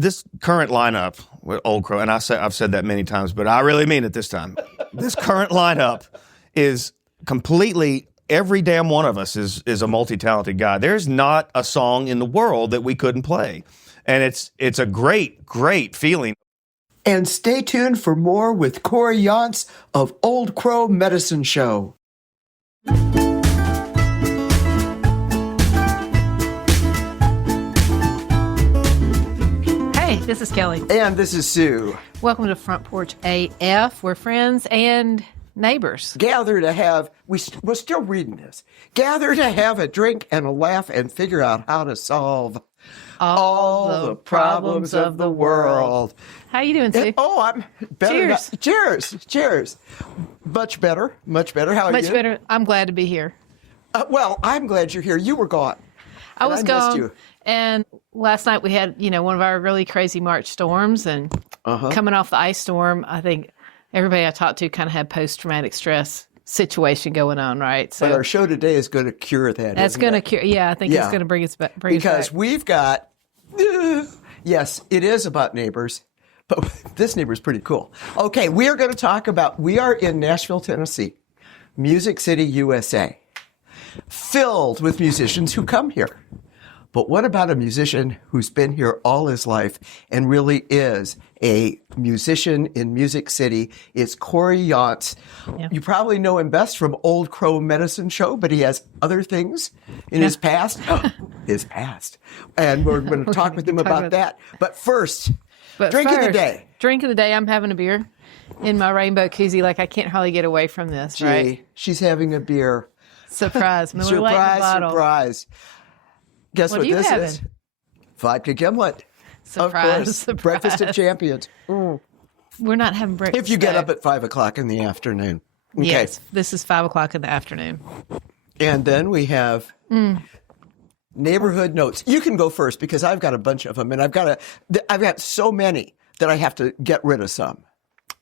This current lineup with Old Crow, and I've said that many times, but I really mean it this time. This current lineup is completely, every damn one of us is a multi-talented guy. There's not a song in the world that we couldn't play. And it's a great, great feeling. And stay tuned for more with Cory Younts of Old Crow Medicine Show. Hey, this is Kelli. And this is Sue. Welcome to Front Porch AF. We're friends and neighbors. Gather to have, we're still reading this. Gather to have a drink and a laugh and figure out how to solve all the problems of the world. How you doing, Sue? Oh, I'm better. Cheers. Cheers. Much better. How are you? Much better. I'm glad to be here. Well, I'm glad you're here. You were gone. I was gone. Missed you. And last night we had, one of our really crazy March storms, and coming off the ice storm, I think everybody I talked to kind of had post-traumatic stress situation going on, right? So but our show today is going to cure that. That's going to cure. Yeah, I think it's going to bring us back. Because we've got, yes, it is about neighbors, but this neighbor is pretty cool. Okay, we are going to talk about, we are in Nashville, Tennessee, Music City, USA, filled with musicians who come here. But what about a musician who's been here all his life and really is a musician in Music City? It's Cory Younts. Yeah. You probably know him best from Old Crow Medicine Show, but he has other things in his past. His past. And we're going to talk with him about that. But first, drink of the day. Drink of the day, I'm having a beer in my rainbow koozie. Like, I can't hardly get away from this, right? She's having a beer. Surprise. Miller Lite in the bottle. Surprise. Guess what this is? Vodka gimlet. Surprise. Breakfast of champions. We're not having breakfast. If you get up at 5 o'clock in the afternoon. Okay. Yes, this is 5 o'clock in the afternoon. And then we have neighborhood notes. You can go first because I've got a bunch of them, and I've got so many that I have to get rid of some.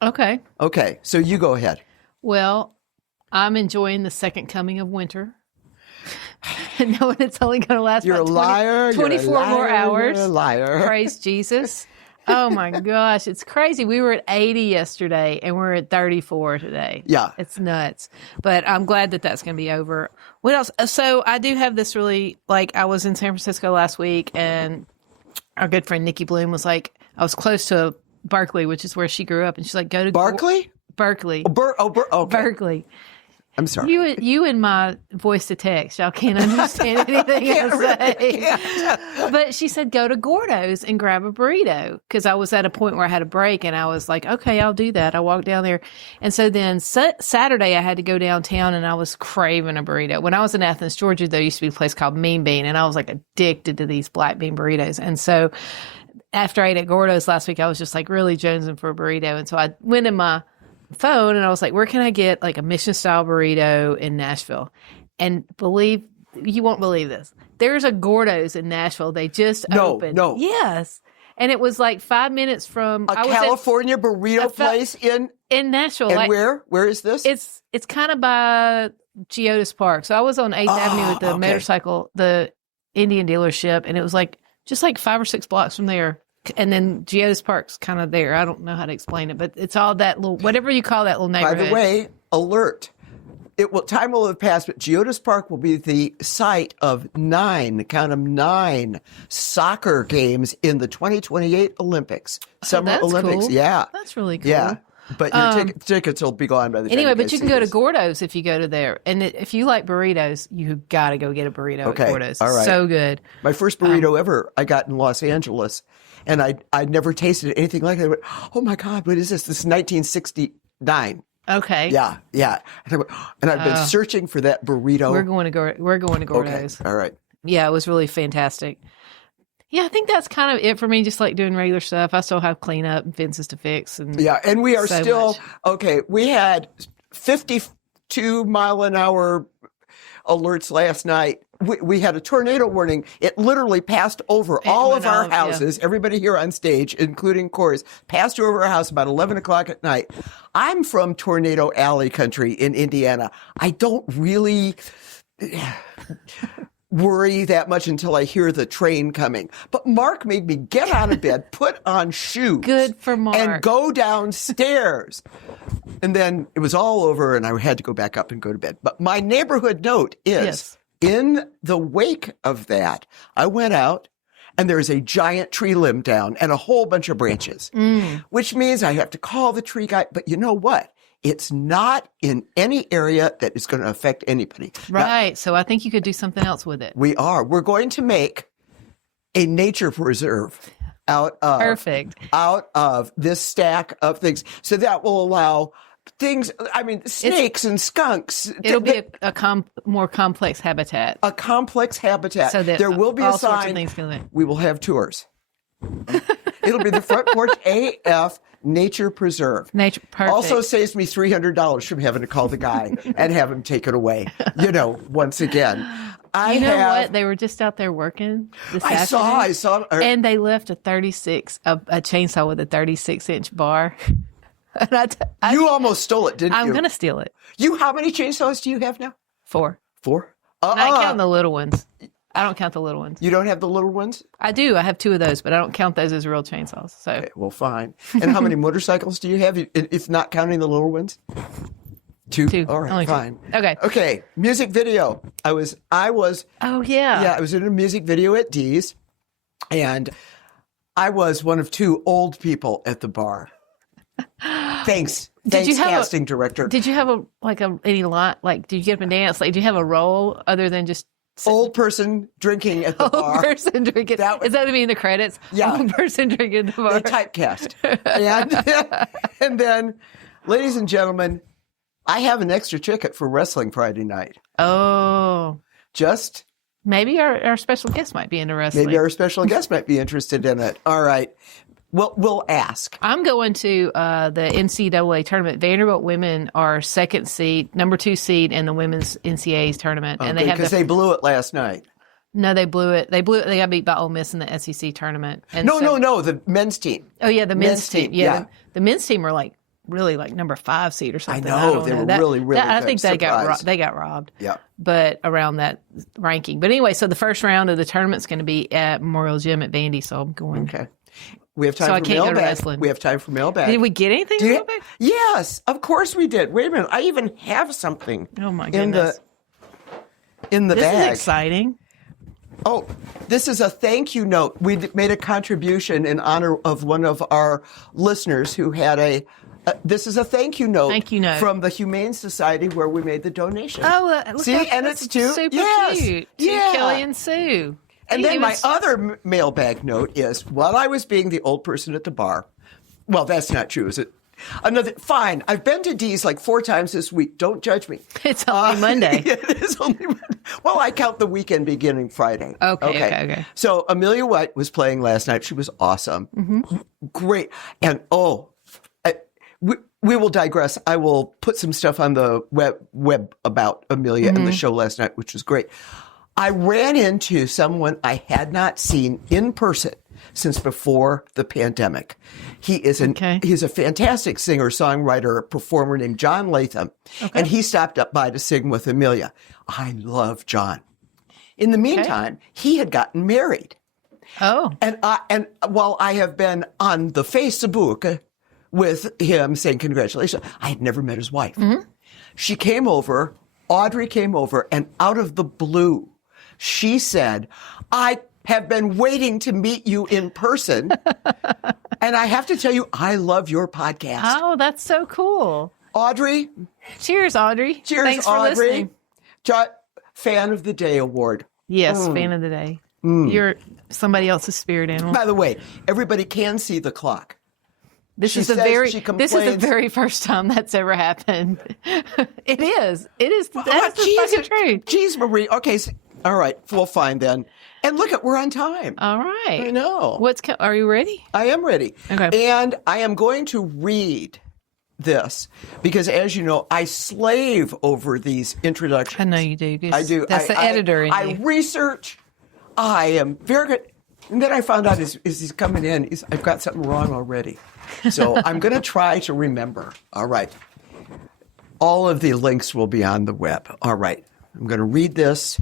Okay. Okay, so you go ahead. Well, I'm enjoying the second coming of winter. Knowing it's only going to last You're about a liar. 24 more hours. You're a liar. Praise Jesus. Oh, my gosh. It's crazy. We were at 80 yesterday, and we're at 34 today. Yeah. It's nuts. But I'm glad that that's going to be over. What else? So I do have this really, I was in San Francisco last week, and our good friend Nikki Bloom was like, I was close to Berkeley, which is where she grew up, and she's like, go to Berkeley? Berkeley. Okay. Berkeley. I'm sorry. You and my voice to text, y'all can't understand anything I say. But she said, go to Gordo's and grab a burrito. Because I was at a point where I had a break, and I was like, okay, I'll do that. I walked down there. And so then Saturday, I had to go downtown, and I was craving a burrito. When I was in Athens, Georgia, there used to be a place called Mean Bean, and I was like addicted to these black bean burritos. And so after I ate at Gordo's last week, I was just like really jonesing for a burrito. And so I went in my phone and I was like, where can I get like a Mission style burrito in Nashville? And you won't believe this. There's a Gordo's in Nashville. They just opened. No. Yes. And it was like 5 minutes from a California burrito place in Nashville. And where is this? It's kind of by Geodis Park. So I was on 8th Avenue at the motorcycle, the Indian dealership, and it was just 5 or 6 blocks from there. And then Geodis Park's kind of there. I don't know how to explain it, but it's all that little, whatever you call that little neighborhood. By the way, alert. Time will have passed, but Geodis Park will be the site of 9 soccer games in the 2028 Olympics. Summer Olympics. Cool. Yeah. That's really cool. Yeah. But your tickets will be gone by the time. Anyway, but you can go to Gordo's if you go to there. And if you like burritos, you've got to go get a burrito at Gordo's. All right. So good. My first burrito ever I got in Los Angeles. And I'd never tasted anything like that. I went, oh, my God, what is this? This is 1969. Okay. Yeah. And I've been searching for that burrito. We're going to Gordo's. Okay. All right. Yeah, it was really fantastic. Yeah, I think that's kind of it for me, just like doing regular stuff. I still have cleanup and fences to fix. And we are so still, much. We had 52-mile-an-hour alerts last night. We had a tornado warning. It literally passed over all of our houses. Yeah. Everybody here on stage, including Cory's, passed over our house about 11 o'clock at night. I'm from Tornado Alley country in Indiana. I don't really... worry that much until I hear the train coming. But Mark made me get out of bed, put on shoes. Good for Mark. And go downstairs. And then it was all over and I had to go back up and go to bed. But my neighborhood note is, Yes. in the wake of that, I went out and there's a giant tree limb down and a whole bunch of branches, which means I have to call the tree guy. But you know what? It's not in any area that is going to affect anybody. Right. So I think you could do something else with it. We're going to make a nature preserve out of this stack of things. So that will allow things, snakes and skunks. It'll be a more complex habitat. A complex habitat. So that there will be all a sorts of sign. things can live. We will have tours. It'll be the Front Porch AF Nature Preserve. Nature, perfect. Also saves me $300 from having to call the guy and have him take it away. Once again. You know what? They were just out there working this afternoon. I saw. And they left a chainsaw with a 36-inch bar. And You almost stole it, didn't you? I'm going to steal it. How many chainsaws do you have now? 4. 4? And I count the little ones. I don't count the little ones. You don't have the little ones? I do. I have 2 of those, but I don't count those as real chainsaws. So, Okay, well, fine. And how many motorcycles do you have, if not counting the little ones? 2? All right, only 2. fine. Okay. Music video. I was. Oh, yeah. Yeah, I was in a music video at Dee's, and I was one of 2 old people at the bar. Thanks, casting director. Did you have any line? Did you get up and dance? Did you have a role other than just old person drinking at the bar? Old person drinking. Is that to be in the credits? Yeah. Old person drinking at the bar. They typecast. and then, ladies and gentlemen, I have an extra ticket for wrestling Friday night. Oh. Just maybe our special guest might be into wrestling. Maybe our special guest might be interested in it. All right. Well, we'll ask. I'm going to the NCAA tournament. Vanderbilt women are number 2 seed in the women's NCAA's tournament, and they blew it last night. No, they blew it. They got beat by Ole Miss in the SEC tournament. And no, the men's team. Oh yeah, the men's team. Yeah, the men's team are really number 5 seed or something. I know they were really good. I think they got robbed. Yeah, but around that ranking. But anyway, so the first round of the tournament's going to be at Memorial Gym at Vandy. So I'm going. Okay. We have time for mailbag. We have time for mailbag. Did we get anything in mailbag? Yes, of course we did. Wait a minute. I even have something. Oh, my goodness. In the bag. This is exciting. Oh, this is a thank you note. We made a contribution in honor of one of our listeners who had this is a thank you note from the Humane Society where we made the donation. Oh, look, see, and it's to super cute. To Kelli and Sue. And then my other mailbag note is, while I was being the old person at the bar, well, that's not true, is it? Fine. I've been to Dee's 4 times this week. Don't judge me. It's only Monday. It is only Monday. Well, I count the weekend beginning Friday. Okay. So Amelia White was playing last night. She was awesome. Mm-hmm. Great. And we will digress. I will put some stuff on the web about Amelia and the show last night, which was great. I ran into someone I had not seen in person since before the pandemic. He's a fantastic singer, songwriter, performer named John Latham, and he stopped up by to sing with Amelia. I love John. In the meantime, he had gotten married. Oh, and while I have been on the Facebook with him saying congratulations, I had never met his wife. Mm-hmm. She came over. Audrey came over, and out of the blue, she said, I have been waiting to meet you in person. And I have to tell you, I love your podcast. Oh, that's so cool. Audrey. Cheers, Audrey. Cheers, Thanks for Audrey. listening. Fan of the Day award. Yes, fan of the day. You're somebody else's spirit animal. By the way, everybody can see the clock. This is the very first time that's ever happened. It is. That's the fucking truth. Jeez, Marie. Okay. All right. Well, fine then. And look, we're on time. All right. I know. Are you ready? I am ready. Okay. And I am going to read this because, as you know, I slave over these introductions. I know you do. I do. That's the editor in you. I research. I am very good. And then I found out as he's coming in, I've got something wrong already. So I'm going to try to remember. All right. All of the links will be on the web. All right. I'm going to read this.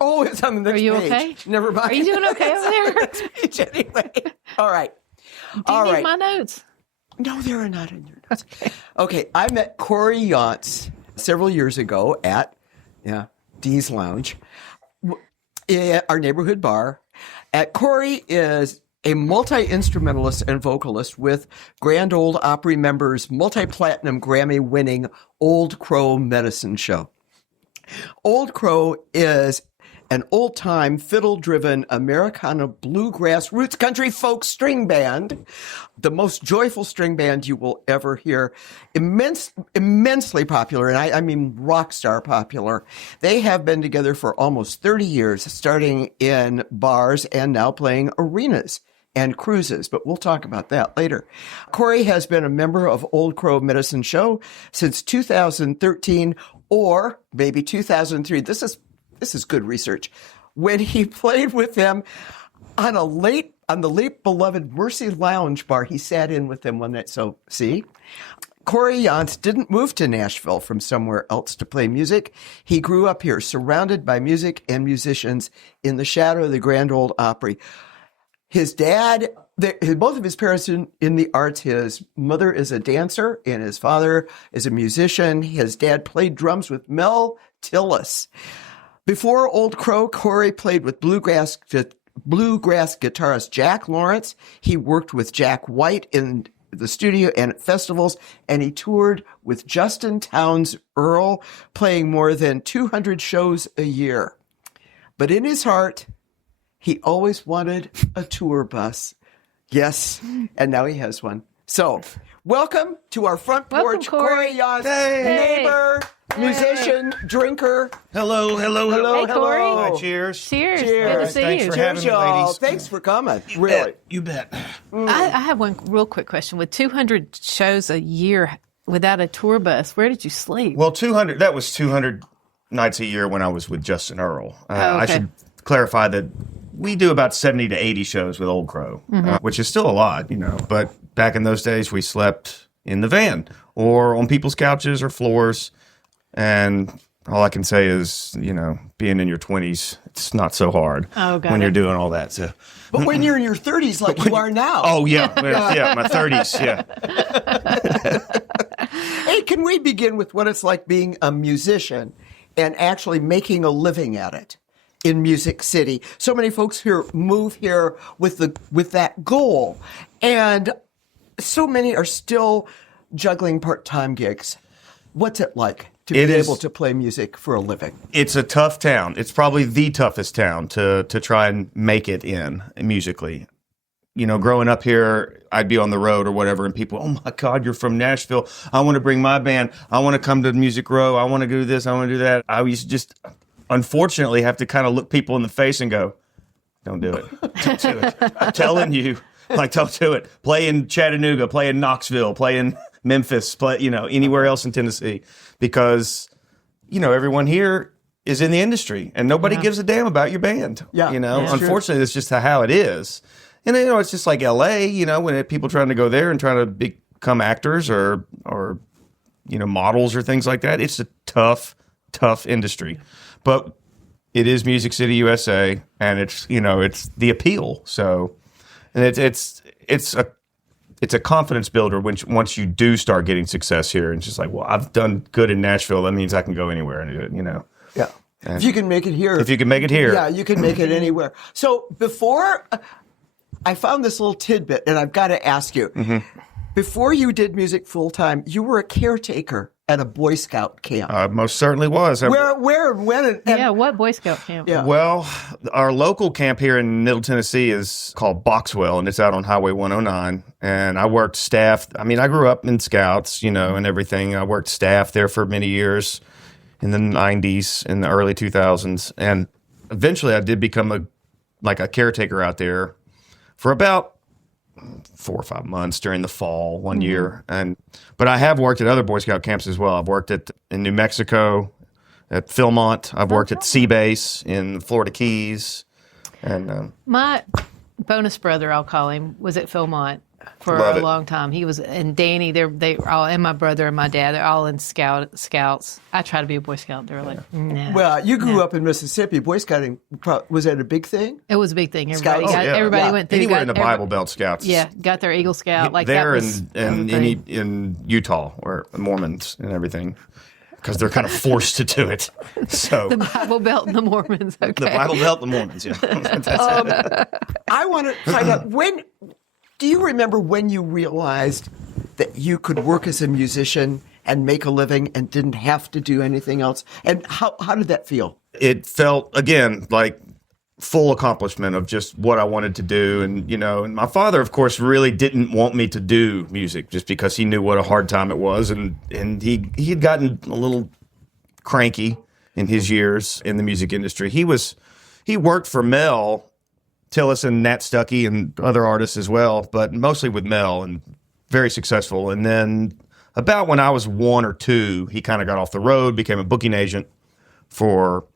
Oh, it's on the next Are you page. okay? Never mind. Are you doing okay over there? Next page anyway. All right. Do you need my notes? No, they are not in your notes. Okay, I met Cory Younts several years ago at Dee's Lounge, our neighborhood bar. Cory is a multi-instrumentalist and vocalist with Grand Ole Opry members' multi-platinum Grammy-winning Old Crow Medicine Show. Old Crow is an old-time, fiddle-driven Americana bluegrass roots country folk string band, the most joyful string band you will ever hear. Immensely popular, and I mean rock star popular. They have been together for almost 30 years, starting in bars and now playing arenas and cruises, but we'll talk about that later. Cory has been a member of Old Crow Medicine Show since 2013 or maybe 2003. This is good research. When he played with them on the late beloved Mercy Lounge bar, he sat in with them one night. So, see? Cory Younts didn't move to Nashville from somewhere else to play music. He grew up here, surrounded by music and musicians in the shadow of the Grand Ole Opry. His dad, both of his parents in the arts. His mother is a dancer and his father is a musician. His dad played drums with Mel Tillis. Before Old Crow, Cory played with bluegrass guitarist Jack Lawrence. He worked with Jack White in the studio and at festivals, and he toured with Justin Townes Earle, playing more than 200 shows a year. But in his heart, he always wanted a tour bus. Yes, and now he has one. So, welcome to our front porch, Cory Younts, neighbor, musician, drinker. Hello. Hey, Cory. Hi, cheers. Cheers. Good to see Thanks you. for having me, ladies. Thanks for coming. Really? You bet. I have one real quick question. With 200 shows a year without a tour bus, where did you sleep? Well, that was 200 nights a year when I was with Justin Earle. Okay. I should clarify that we do about 70 to 80 shows with Old Crow, which is still a lot, But back in those days, we slept in the van or on people's couches or floors. And all I can say is, being in your 20s, it's not so hard when you're doing all that. So, but when you're in your 30s, like you are now. Oh, yeah. Yeah, my 30s, yeah. Hey, can we begin with what it's like being a musician and actually making a living at it in Music City? So many folks here move here with that goal, and so many are still juggling part-time gigs. What's it like to be able to play music for a living? It's a tough town. It's probably the toughest town to try and make it in musically. Growing up here, I'd be on the road or whatever, and people, oh my God, you're from Nashville. I want to bring my band. I want to come to Music Row. I want to do this. I want to do that. I used to just, unfortunately, have to kind of look people in the face and go, don't do it. Don't do it. I'm telling you, don't do it. Play in Chattanooga, play in Knoxville, play in Memphis, play, anywhere else in Tennessee, because, everyone here is in the industry and nobody gives a damn about your band. Yeah. Unfortunately, that's just how it is. And, it's just like LA, when people trying to go there and trying to become actors or models or things like that. It's a tough industry, but it is Music City, USA. And it's the appeal. So, and it's a confidence builder once you do start getting success here. And it's just like, well, I've done good in Nashville. That means I can go anywhere and do it, Yeah. And if you can make it here. If you can make it here. Yeah, you can make it anywhere. So before, I found this little tidbit, and I've got to ask you. Mm-hmm. Before you did music full time, you were a caretaker at a Boy Scout camp. Most certainly was. Where, when? What Boy Scout camp? Yeah. Well, our local camp here in Middle Tennessee is called Boxwell, and it's out on Highway 109. And I worked staff. I mean, I grew up in Scouts, and everything. I worked staff there for many years in the 90s, in the early 2000s. And eventually I did become a caretaker out there for about 4 or 5 months during the fall one year. But I have worked at other Boy Scout camps as well. I've worked in New Mexico at Philmont. I've worked at Sea Base in the Florida Keys. And my bonus brother, I'll call him, was at Philmont for Love a it. long time. He was, and Danny, they all, and my brother and my dad, they're all in scouts. I try to be a Boy Scout. They're like, nah. Well, you grew up in Mississippi. Boy Scouting, was that a big thing? It was a big thing. Scouts? Everybody went through. Anywhere in the got Bible Belt Scouts. got their Eagle Scout. Like there that was in Utah, or Mormons and everything, because they're kind of forced to do it. So the Bible Belt and the Mormons. Okay. the Bible Belt and the Mormons. Yeah. I want to find out, do you remember when you realized that you could work as a musician and make a living and didn't have to do anything else? And how did that feel? It felt, again, like full accomplishment of just what I wanted to do. And, and my father, of course, really didn't want me to do music just because he knew what a hard time it was. And he had gotten a little cranky in his years in the music industry. He worked for Mel Tillis, Nat Stuckey, and other artists as well, but mostly with Mel, and very successful. And then about when I was 1 or 2, he kind of got off the road, became a booking agent for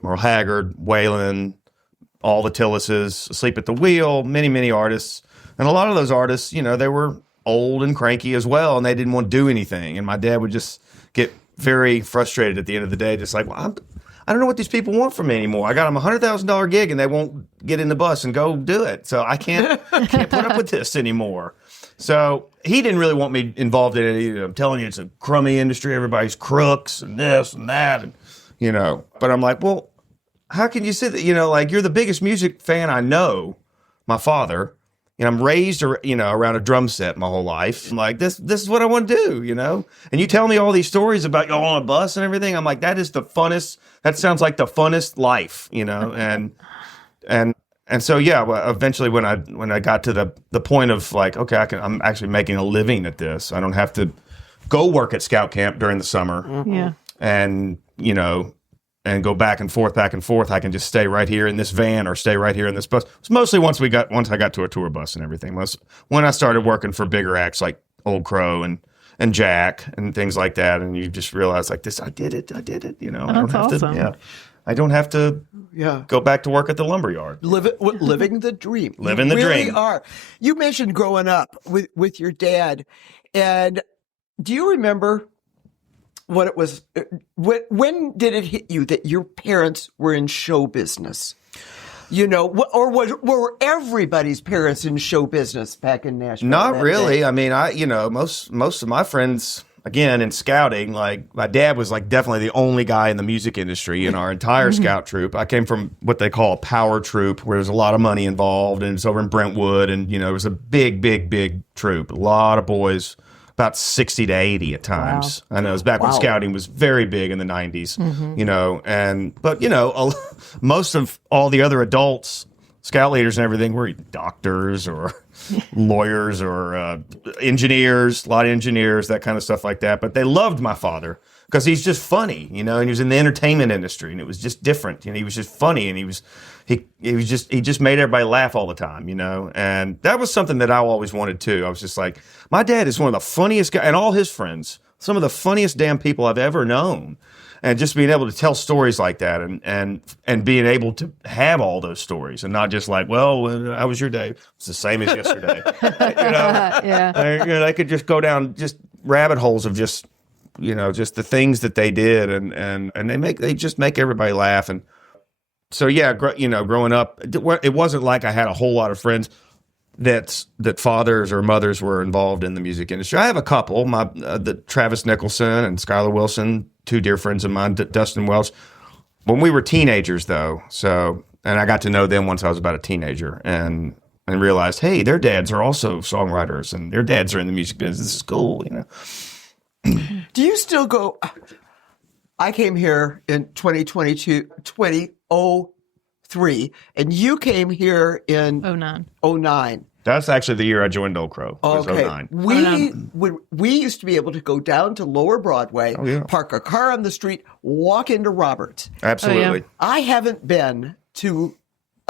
Merle Haggard, Waylon, all the Tillises, Asleep at the Wheel, many, many artists. And a lot of those artists, they were old and cranky as well, and they didn't want to do anything. And my dad would just get very frustrated at the end of the day, just like, well, I don't know what these people want from me anymore. I got them a $100,000 gig and they won't get in the bus and go do it. So I can't put up with this anymore. So he didn't really want me involved in it either. I'm telling you, it's a crummy industry. Everybody's crooks and this and that. And, but I'm like, well, how can you say that? Like, you're the biggest music fan I know, my father. And I'm raised, around a drum set my whole life. I'm like, this is what I want to do, And you tell me all these stories about you on a bus and everything. I'm like, that is the funnest. That sounds like the funnest life, And so, yeah, well, eventually when I got to the point of like, okay, I'm actually making a living at this. I don't have to go work at scout camp during the summer. Mm-hmm. Yeah. And, and go back and forth. I can just stay right here in this van or stay right here in this bus. It's mostly once I got to a tour bus and everything. When I started working for bigger acts like Old Crow and Jack and things like that, and you just realize like this, I did it. I don't have awesome. to. Yeah, I don't have to. Yeah. Go back to work at the lumberyard. Living the dream. Living the dream. You really dream. are. You mentioned growing up with your dad, and do you remember what it was? When did it hit you that your parents were in show business? Or were everybody's parents in show business back in Nashville? Not really. Day? I mean, most of my friends, again, in scouting, like my dad was like definitely the only guy in the music industry in our entire scout troop. I came from what they call a power troop, where there's a lot of money involved, and it's over in Brentwood, and it was a big, big, big troop. A lot of boys. About 60 to 80 at times. Wow. I know it was back when scouting was very big in the 90s, but most of all the other adults, scout leaders and everything, were doctors or lawyers or engineers, a lot of engineers, that kind of stuff like that. But they loved my father because he's just funny, and he was in the entertainment industry, and it was just different. He was just funny, and he just made everybody laugh all the time, and that was something that I always wanted too. I was just like, my dad is one of the funniest guys, and all his friends, some of the funniest damn people I've ever known. And just being able to tell stories like that, and being able to have all those stories, and not just like, well, how was your day? It's the same as yesterday. Yeah. They could just go down just rabbit holes of just the things that they did, and they just make everybody laugh. And so, yeah, growing up, it wasn't like I had a whole lot of friends that fathers or mothers were involved in the music industry. I have a couple, the Travis Nicholson and Skylar Wilson, two dear friends of mine, Dustin Welch. When we were teenagers, though, and I got to know them once I was about a teenager, and realized, hey, their dads are also songwriters, and their dads are in the music business. This is cool, Do you still go? I came here in 2003, and you came here in 09. That's actually the year I joined Old Crow. Okay. 09. We used to be able to go down to Lower Broadway, park a car on the street, walk into Roberts. Absolutely. I haven't been to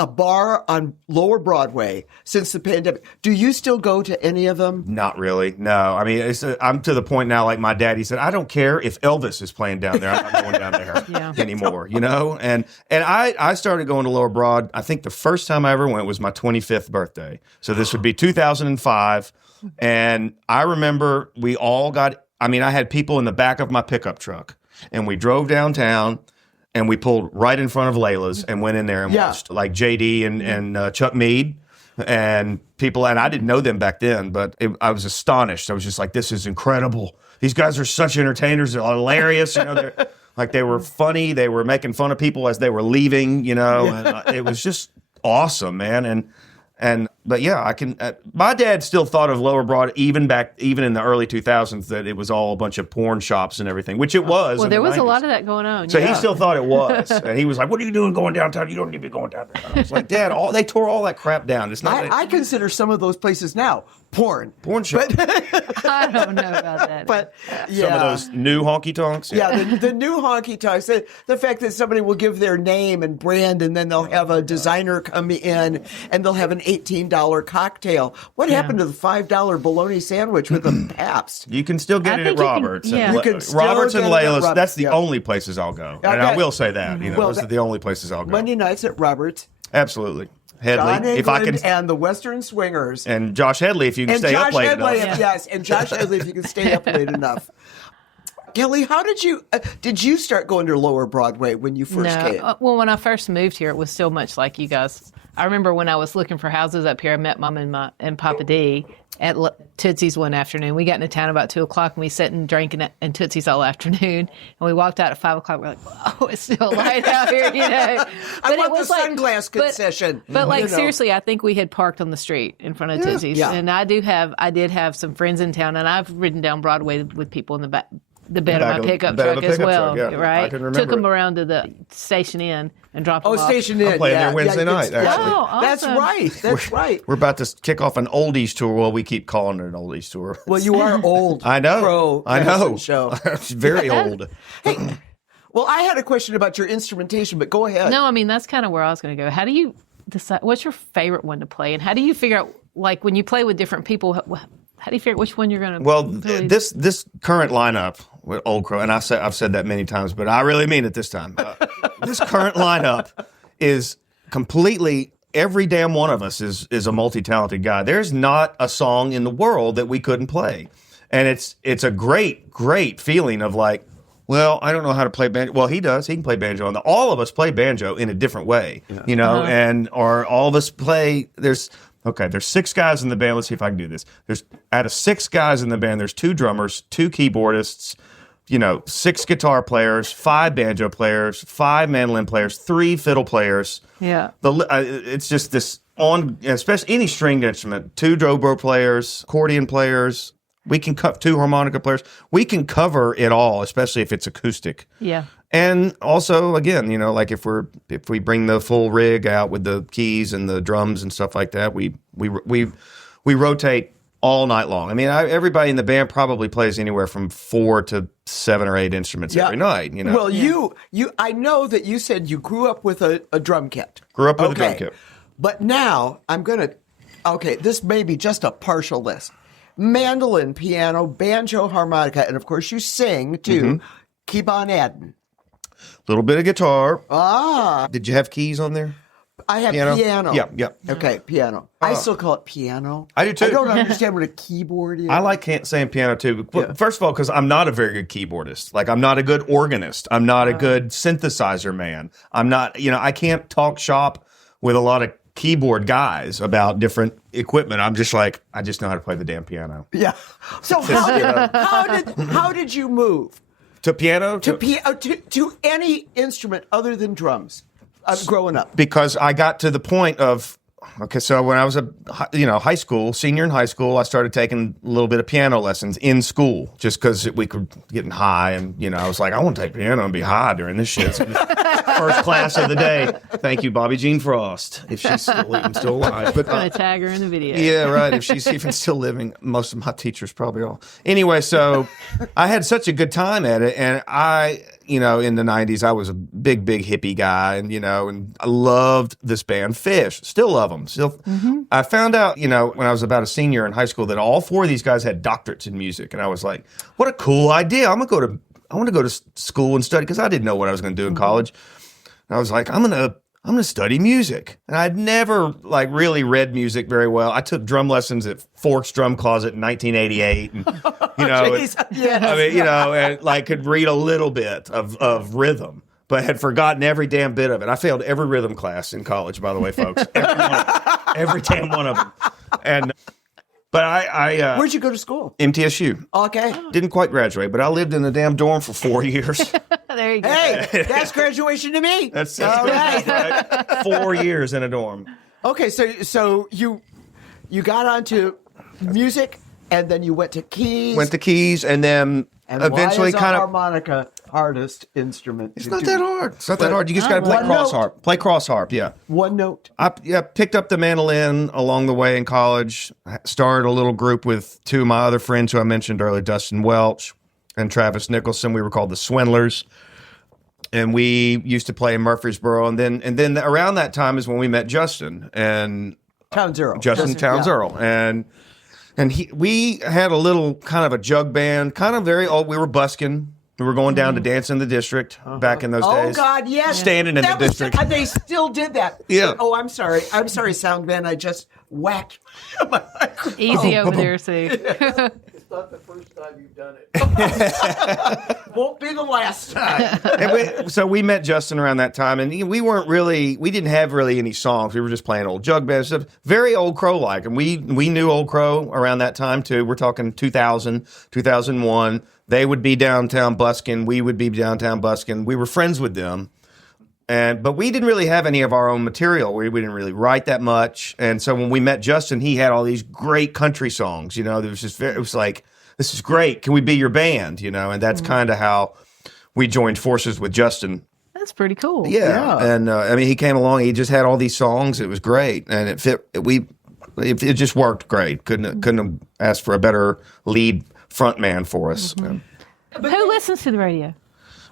a bar on Lower Broadway since the pandemic. Do you still go to any of them? Not really. No. I mean, I'm to the point now, like my daddy said, I don't care if Elvis is playing down there. I'm not going down there anymore, you know? And I started going to Lower Broad, I think the first time I ever went was my 25th birthday. So this would be 2005. And I remember I had people in the back of my pickup truck, and we drove downtown, and we pulled right in front of Layla's and went in there and watched like JD and Chuck Mead and people. And I didn't know them back then, but I was astonished. I was just like, this is incredible. These guys are such entertainers. They're hilarious. You know, they were funny. They were making fun of people as they were leaving, you know, and it was just awesome, man. But yeah, I can. My dad still thought of Lower Broad even in the early 2000s that it was all a bunch of porn shops and everything, which it was. Well, there was 90s. a lot of that going on. So he still thought it was, and he was like, "What are you doing going downtown? You don't need to be going down there." And I was like, "Dad, they tore all that crap down. It's not." I consider some of those places now porn shop. I don't know about that. But Some of those new honky tonks. Yeah, the new honky tonks. The fact that somebody will give their name and brand, and then they'll have a designer come in, and they'll have an $18 cocktail. What happened to the $5 bologna sandwich with a Pabst? You can still get it at Roberts. You can still Roberts and get it at Layla's. Roberts. That's the only places I'll go, and I will say that. You know, those are the only places I'll go. Monday nights at Roberts. Absolutely. John Headley, England and the Western Swingers. And Josh Headley, if you can stay up late enough. Yes, and Josh Headley, if you can stay up late enough. Kelly, how did you start going to Lower Broadway when you first came? Well, when I first moved here, it was still much like you guys. I remember when I was looking for houses up here, I met Mom and Papa D at Tootsie's one afternoon. We got into town about 2:00, and we sat and drank in Tootsie's all afternoon. And we walked out at 5:00. We're like, "Oh, it's still light out here," you know. But I want the sunglass concession. But like seriously, I think we had parked on the street in front of Tootsie's, and I did have some friends in town, and I've ridden down Broadway with people in the back. The bed of my pickup truck as well, right? I can remember. Took them around to the Station Inn and dropped them off. Station Inn. I'm playing there Wednesday night, actually. Oh, awesome. That's right. That's right. We're about to kick off an oldies tour. Well, we keep calling it an oldies tour. Well, you are old. I know. I know. Show. It's very old. Hey, well, I had a question about your instrumentation, but go ahead. No, I mean, that's kind of where I was going to go. How do you decide, what's your favorite one to play? And how do you figure out, like, when you play with different people, how do you figure out which one you're going to Well, this current lineup with Old Crow, and I've said that many times, but I really mean it this time. This current lineup is completely, every damn one of us is a multi-talented guy. There's not a song in the world that we couldn't play. And it's a great, great feeling of like, well, I don't know how to play banjo. Well, he does. He can play banjo. And all of us play banjo in a different way, you know, or all of us play, there's 6 guys in the band. Let's see if I can do this. Out of 6 guys in the band, there's 2 drummers, 2 keyboardists, 6 guitar players, 5 banjo players, 5 mandolin players, 3 fiddle players. Yeah. It's just this especially any stringed instrument, 2 dobro players, accordion players. We can 2 harmonica players. We can cover it all, especially if it's acoustic. Yeah. And also, again, like if we bring the full rig out with the keys and the drums and stuff like that, we rotate all night long. I mean, everybody in the band probably plays anywhere from 4 to 7 or 8 instruments every night. Well, I know that you said you grew up with a drum kit. Grew up with a drum kit. But now this may be just a partial list. Mandolin, piano, banjo, harmonica, and of course you sing too. Mm-hmm. Keep on adding. A little bit of guitar. Ah. Did you have keys on there? I have piano. Yeah. Okay, piano. I still call it piano. I do too. I don't understand what a keyboard is. I like saying piano too. First of all, because I'm not a very good keyboardist. Like, I'm not a good organist. I'm not a good synthesizer man. I'm not, I can't talk shop with a lot of keyboard guys about different equipment. I'm just like, I just know how to play the damn piano. Yeah. So how did you move? To piano? To any instrument other than drums growing up? Because I got to the point of, so when I was high school, senior in high school, I started taking a little bit of piano lessons in school just because we could getting high. And, I was like, I want to take piano and be high during this shit. So first class of the day. Thank you, Bobby Jean Frost, if she's still alive. But I'm going to tag her in the video. Yeah, right. If she's even still living. Most of my teachers probably all. Anyway, so I had such a good time at it. And in the 90s, I was a big hippie guy, and I loved this band Fish. Still love them. I found out, when I was about a senior in high school, that all 4 of these guys had doctorates in music, and I was like, what a cool idea. I want to go to school and study, because I didn't know what I was going to do in college. And I was like, I'm going to study music. And I'd never really read music very well. I took drum lessons at Forks Drum Closet in 1988. And, and could read a little bit of rhythm, but had forgotten every damn bit of it. I failed every rhythm class in college, by the way, folks. Every damn one of them. And but I where'd you go to school? MTSU. Okay. Didn't quite graduate, but I lived in the damn dorm for 4 years. There you go. Hey, that's graduation to me. That's all right. Right. 4 years in a dorm. Okay, so you got onto music, and then you went to keys. And then and eventually why is a harmonica hardest instrument. It's not that hard. It's not that hard. You just got to play cross harp. Play cross harp, yeah. One note. I picked up the mandolin along the way in college. Started a little group with 2 of my other friends who I mentioned earlier, Dustin Welch and Travis Nicholson. We were called the Swindlers. And we used to play in Murfreesboro. And then around that time is when we met Justin and Towns Earl. Justin Towns Earl. And we had a little kind of a jug band, kind of very old. We were busking. We were going down to dance in the district back in those days. Oh, God, yes. Standing in the district. They still did that. Yeah. Oh, I'm sorry. I'm sorry, sound man. I just whacked my microphone. Easy over there, Sue. It's not the first time you've done it. Won't be the last time. So we met Justin around that time, and we didn't have really any songs. We were just playing old jug band stuff. Very Old Crow-like, and we knew Old Crow around that time, too. We're talking 2000, 2001. They would be downtown busking. We would be downtown busking. We were friends with them. But we didn't really have any of our own material. We didn't really write that much. And so when we met Justin, he had all these great country songs. It was like, this is great. Can we be your band? And that's kind of how we joined forces with Justin. That's pretty cool. Yeah. And he came along. He just had all these songs. It was great, and it fit. It just worked great. Couldn't have asked for a better lead front man for us. Mm-hmm. Who listens to the radio?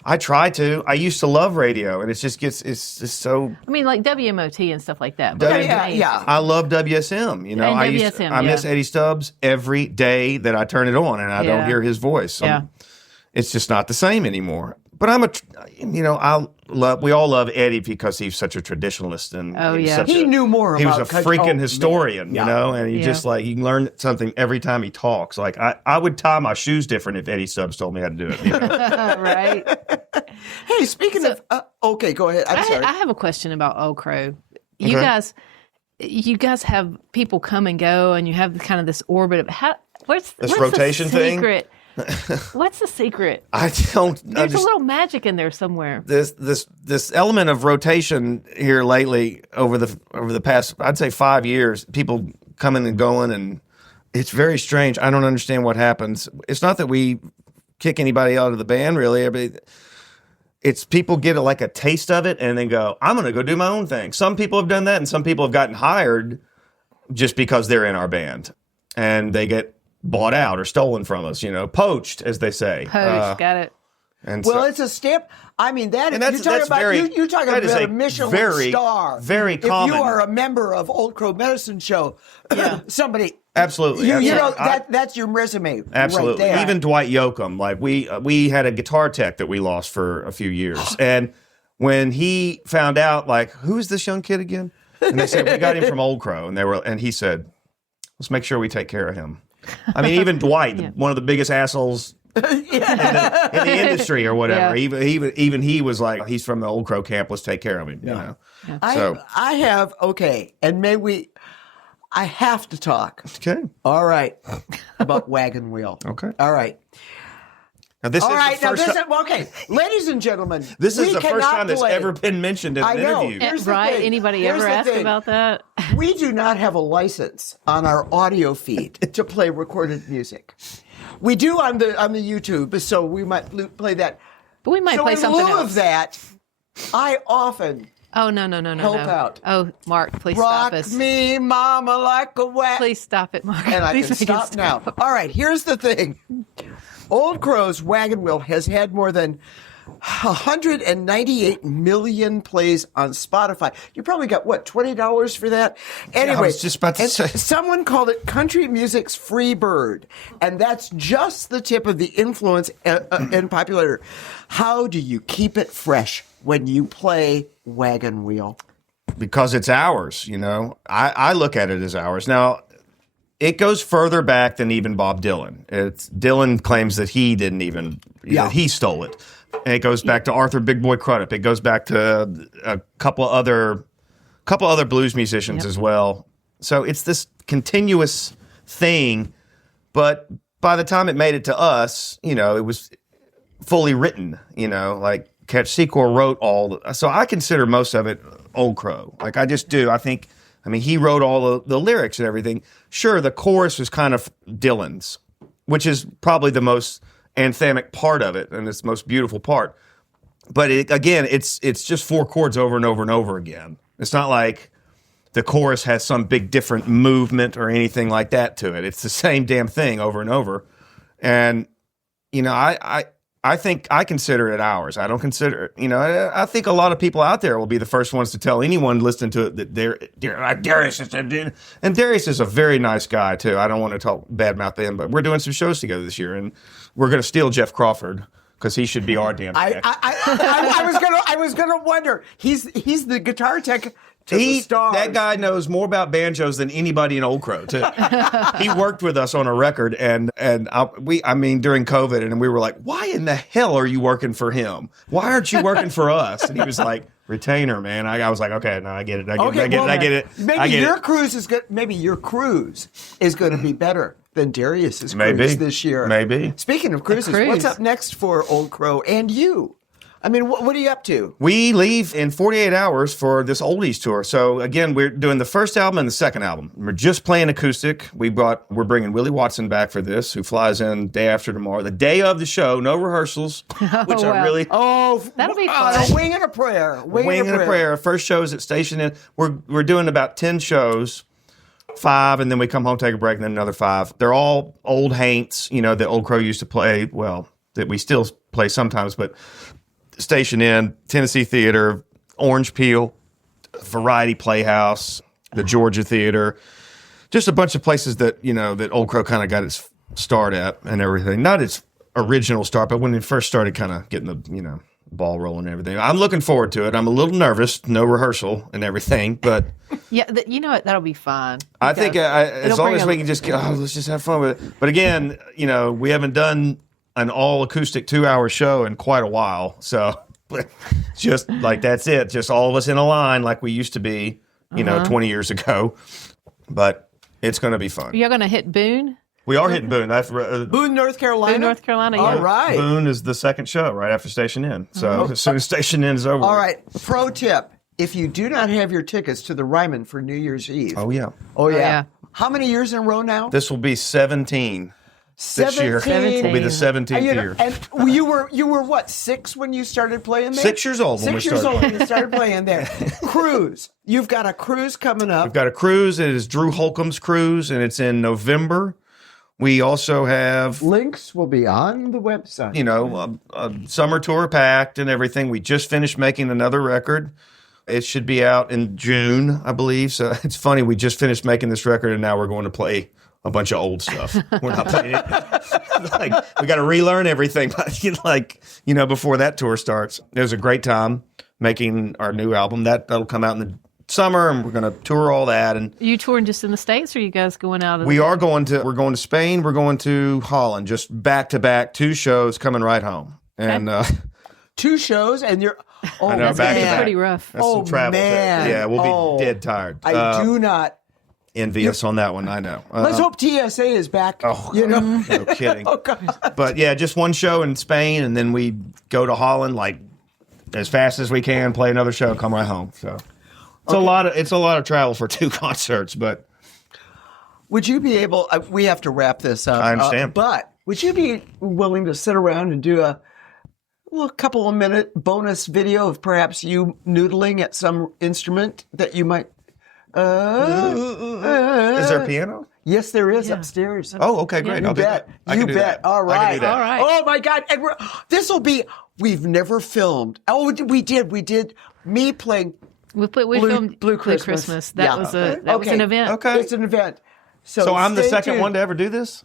I try to. I used to love radio, and it's just so. I mean, like WMOT and stuff like that. Yeah. I love WSM. I miss Eddie Stubbs every day that I turn it on, and I don't hear his voice. It's just not the same anymore. But we all love Eddie because he's such a traditionalist, and he knew more. He was about a freaking historian, and he just you can learn something every time he talks. Like I would tie my shoes different if Eddie Stubbs told me how to do it. Right. Hey, speaking of, okay, go ahead. I'm sorry. I have a question about Old Crow. You guys have people come and go, and you have kind of this orbit of what's rotation the thing? Secret? What's the secret? I don't. There's a little magic in there somewhere. This element of rotation here lately over the past, I'd say 5 years, people coming and going, and it's very strange. I don't understand what happens. It's not that we kick anybody out of the band, really. It's people get a taste of it and then go, I'm going to go do my own thing. Some people have done that, and some people have gotten hired just because they're in our band, and they get bought out or stolen from us, poached, as they say. Poached, got it. And it's a stamp. I mean, you're talking about a Michelin star. Very common. If you are a member of Old Crow Medicine Show, somebody. Absolutely. That's your resume. Absolutely. Right there. Even Dwight Yoakam, we had a guitar tech that we lost for a few years. And when he found out, who's this young kid again? And they said, we got him from Old Crow. And he said, let's make sure we take care of him. I mean, even Dwight, one of the biggest assholes in the industry or whatever, even he was like, he's from the Old Crow camp, let's take care of him. Yeah. So I have, and I have to talk. Okay. All right. About Wagon Wheel. Okay. All right. Now okay, ladies and gentlemen, this is the first time that's ever been mentioned in an interview. Right? Anybody ever asked about that? We do not have a license on our audio feed to play recorded music. We do on the YouTube, so we might play that. But we might play something else. In lieu of that, I often no. help out. Oh, Mark, please Rock stop us. me, mama, like a wet. Please stop it, Mark. And I Please can make it stop now. All right, here's the thing. Old Crow's Wagon Wheel has had more than 198 million plays on Spotify. You probably got, what, $20 for that? Anyway, I was just about to say. someone called it country music's free bird. And that's just the tip of the influence and popularity. How do you keep it fresh when you play Wagon Wheel? Because it's ours, you know. I look at it as ours. Now, it goes further back than even Bob Dylan. Dylan claims that he didn't even, that he stole it. And it goes back to Arthur Big Boy Crudup. It goes back to a couple other blues musicians as well. So it's this continuous thing, but by the time it made it to us, you know, it was fully written, you know, like Catch Secor wrote so I consider most of it Old Crow. Like I just do. I mean, he wrote all the lyrics and everything. Sure, the chorus was kind of Dylan's, which is probably the most anthemic part of it, and it's the most beautiful part. But it's just 4 chords over and over and over again. It's not like the chorus has some big different movement or anything like that to it. It's the same damn thing over and over. And, you know, I think I consider it ours. I don't consider it, you know, I think a lot of people out there will be the first ones to tell anyone listening to it that Darius is a dude. And Darius is a very nice guy, too. I don't want to talk badmouth him, but we're doing some shows together this year, and we're going to steal Jeff Crawford because he should be our damn tech. I was gonna wonder. He's the guitar tech. That guy knows more about banjos than anybody in Old Crow, too. He worked with us on a record, and I mean, during COVID, and we were like, why in the hell are you working for him? Why aren't you working for us? And he was like, retainer, man. I was like, okay, no, I get it. I get it. Maybe your cruise is going to be better than Darius's cruise this year. Maybe. Speaking of cruises, what's up next for Old Crow and you? I mean, what are you up to? We leave in 48 hours for this oldies tour. So again, we're doing the first album and the second album. We're just playing acoustic. We're bringing Willie Watson back for this, who flies in day after tomorrow, the day of the show, no rehearsals, which are really that'll be fun. A wing and a prayer. Wing and a prayer. First show's at Station Inn. We're doing about 10 shows. 5, and then we come home, take a break, and then another 5. They're all old haints, you know, that Old Crow used to play. Well, that we still play sometimes, but Station Inn, Tennessee Theater, Orange Peel, Variety Playhouse, the Georgia Theater, just a bunch of places that, you know, that Old Crow kind of got its start at and everything. Not its original start, but when it first started kind of getting the, you know, ball rolling and everything. I'm looking forward to it. I'm a little nervous, no rehearsal and everything, but yeah, you know what? That'll be fun. I think as long as we can just let's just have fun with it. But again, you know, we haven't done an all acoustic 2-hour show in quite a while, so just like that's it. Just all of us in a line like we used to be, you know, 20 years ago. But it's going to be fun. You're going to hit Boone. We are hitting Boone. Boone, North Carolina. Boone, North Carolina. Yeah. All right. Boone is the second show right after Station Inn. So as soon as Station Inn is over. All right. Pro tip: if you do not have your tickets to the Ryman for New Year's Eve. Oh yeah. Oh yeah. How many years in a row now? This will be 17. This year 17. will be the 17th year. And you were what, 6 when you started playing there? 6 years old when we started. 6 years old when you started playing there. Cruise. You've got a cruise coming up. We've got a cruise. It is Drew Holcomb's cruise, and it's in November. We also have links will be on the website. You know, a summer tour packed and everything. We just finished making another record. It should be out in June, I believe. So it's funny. We just finished making this record, and now we're going to play a bunch of old stuff. We're not playing it. Like, we got to relearn everything. Like, you know, before that tour starts. It was a great time making our new album. That'll come out in the summer, and we're going to tour all that. And are you touring just in the States, or are you guys going out? We're going to Spain. We're going to Holland. Just back to back, 2 shows coming right home. And 2 shows, and you're. Oh, I know, that's going to be pretty rough. That's some travel. Man. Yeah, we'll be dead tired. I do not envy us on that one. I know. Let's hope TSA is back. Oh, you know, no kidding. Oh, God. But yeah, just 1 show in Spain, and then we go to Holland like as fast as we can, play another show, come right home. So it's a lot of travel for 2 concerts. But would you be able? We have to wrap this up. I understand. But would you be willing to sit around and do a couple of minute bonus video of perhaps you noodling at some instrument that you might? Is there a piano? Yes, there is upstairs. Oh, okay, great. You I'll do bet. that. I can do that. All I can right. do that. All right. Oh my God! And this will be. We've never filmed. Oh, we did. We did. Me playing. We filmed Blue Christmas. That Yeah. was that was an event. Okay. It's an event. So I'm the stay second tuned. one to ever do this?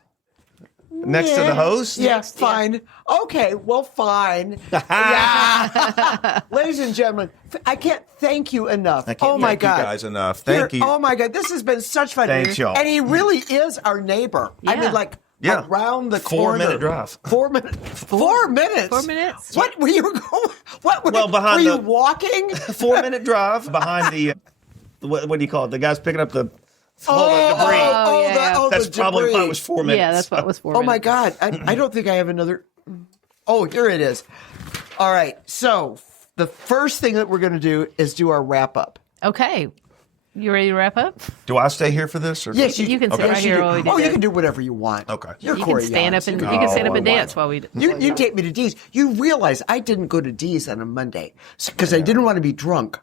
Next to the host? Yes, fine. Okay, well, fine. Yeah. Ladies and gentlemen, I can't thank you enough. I can't oh my thank God. you guys enough. Thank you. Oh my God, this has been such fun. Thanks, y'all. And he really is our neighbor. I Yeah. mean, like Yeah. around the 4 corner. minute drive. 4 minutes. 4 minutes. 4 minutes. What were you going? What? Well, behind were you the- walking? 4 minute drive behind the, what do you call it? The guys picking up the debris. That's the probably debris. why it was 4 minutes. Yeah, that's what it was 4 Oh minutes. my God, I don't think I have another. Oh, here it is. All right, so the first thing that we're going to do is do our wrap up. Okay. You ready to wrap up? Do I stay here for this? Or You can sit right here while we do Oh, you this. can do whatever you want. Okay. You're You Cory can stand Younts. up and You you can stand up Oh, and I dance while we do. You take me to D's. You realize I didn't go to D's on a Monday because I didn't want to be drunk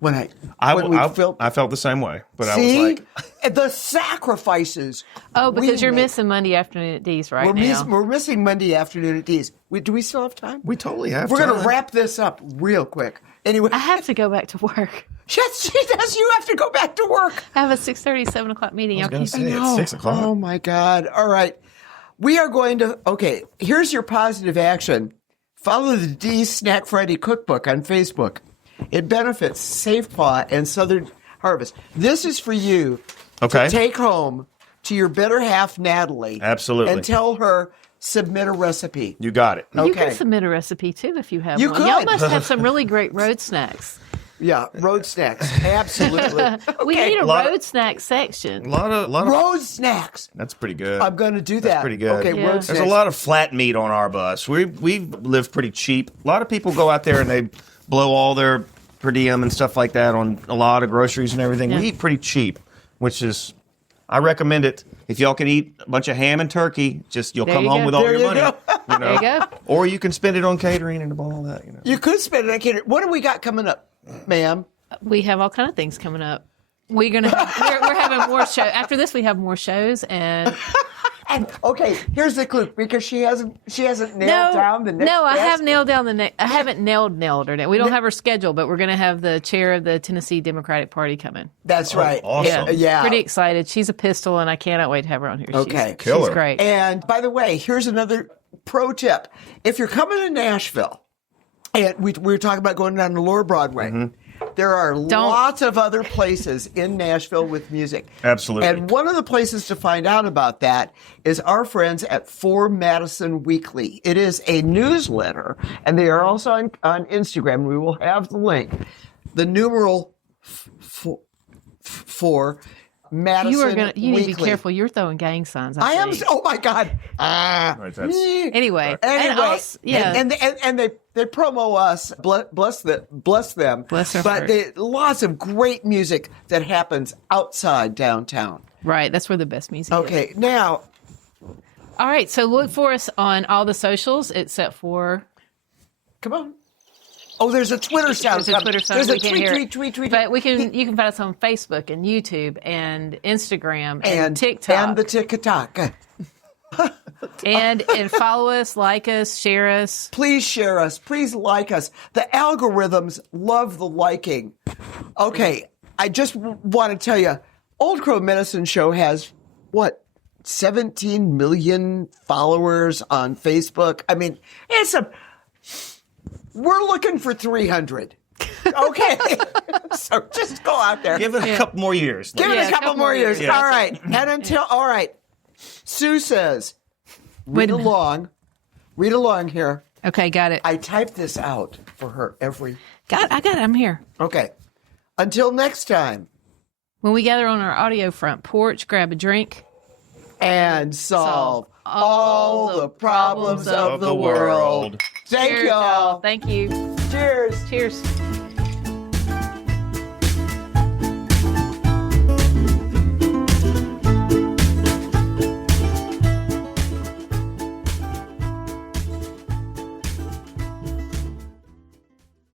when we filmed. I felt the same way, but See? I was like, The sacrifices. Oh, because you're make. missing Monday afternoon at D's right now. We're missing Monday afternoon at D's. Do we still have time? we totally have We're going time. to wrap this up real quick. Anyway, I have to go back to work. yes, she does. You have to go back to work. I have a 6:30, 7 o'clock meeting. I was I'll going keep to say, No. it's 6 o'clock. Oh my God. All right. We are going to, okay, here's your positive action. Follow the D's Snack Friday cookbook on Facebook. It benefits Safe Paw and Southern Harvest. This is for you Okay. to take home to your better half, Natalie. Absolutely. And tell her, submit a recipe. You got it. You Okay. can submit a recipe too if you have You one. Y'all could. must have some really great road snacks. Yeah, road snacks. Absolutely. We need a Lot of- road snack section. A lot of Road snacks. That's pretty good. I'm going to do that. That's pretty good. Okay, Yeah. road There's snacks. There's a lot of flat meat on our bus. We live pretty cheap. A lot of people go out there and they blow all their per diem and stuff like that on a lot of groceries and everything. Yeah. We eat pretty cheap, which is, I recommend it. If y'all can eat a bunch of ham and turkey, you'll There come you home go. with all There your you money. go. You know? There you go. Or you can spend it on catering and all that. You know. You could spend it on catering. What do we got coming up, ma'am? We have all kind of things coming up. We're gonna we're having more show after this. We have more shows and And okay, here's the clue because she hasn't nailed down the next. no, I guest. have nailed down the next. I haven't nailed her. We don't have her scheduled, but we're going to have the chair of the Tennessee Democratic Party come in. That's right. awesome. Yeah. Pretty excited. She's a pistol, and I cannot wait to have her on here. Okay. She's Killer. great. And by the way, here's another pro tip: if you're coming to Nashville, and we were talking about going down to Lower Broadway. Mm-hmm. There are lots of other places in Nashville with music. Absolutely. And one of the places to find out about that is our friends at 4 Madison Weekly. It is a newsletter, and they are also on Instagram. We will have the link. The numeral 4 Madison You need to be Weekly. careful. You're throwing gang signs. I am. think. Oh my God. Right, that's- Anyway, Anyway, and also, yeah. and they promo us, bless them, Bless their but heart. lots of great music that happens outside downtown. Right, that's where the best music is. Okay, now All right, so look for us on all the socials except for come on. Oh, there's a Twitter sound. there's a Twitter sound. There's a We can't hear it. tweet. But you can find us on Facebook and YouTube and Instagram and TikTok and the TikTok. and follow us, like us, share us. Please share us. Please like us. The algorithms love the liking. Okay, I just want to tell you, Old Crow Medicine Show has, 17 million followers on Facebook? I mean, we're looking for 300. Okay? So just go out there. Give it a couple more years. Give it a couple more years. Yeah. All right. And all right. Sue says, read along here. Okay, got it. I type this out for her every. I got it. I'm here. Okay. Until next time. When we gather on our audio front porch, grab a drink. And solve all the problems of the world. Thank Cheers, y'all. Thank you. Cheers. Cheers.